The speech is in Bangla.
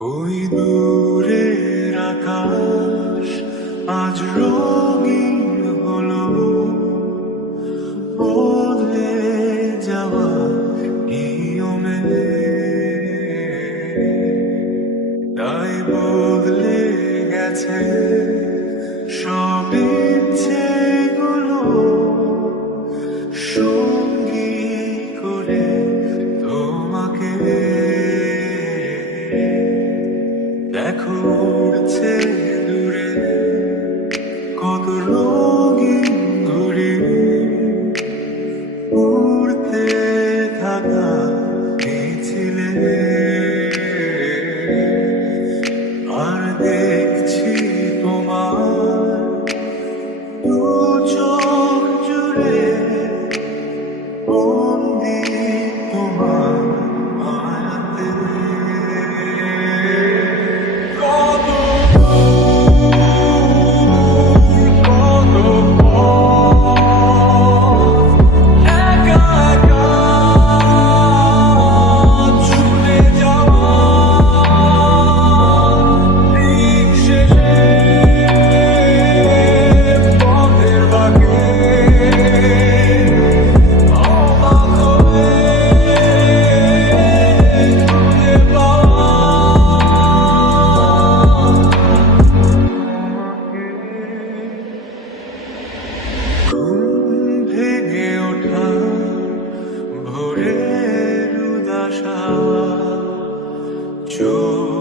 ওই দূরের আকাশ আজ রঙিন হলো, বদলে যাওয়া নিয়মে তাই বদলে গেছে সব ইচ্ছেগুলো, সঙ্গী করে তোমাকে দেখো উড়ছে দূরে কত রঙিন ঘুড়ি, উড়তে থাকা মিছিলে আর দেখছি তোমার দু চোখ জুড়ে বন্দি তোমার মায়াতে। ভেঙে ওঠা ভোরের উদাসা চোখ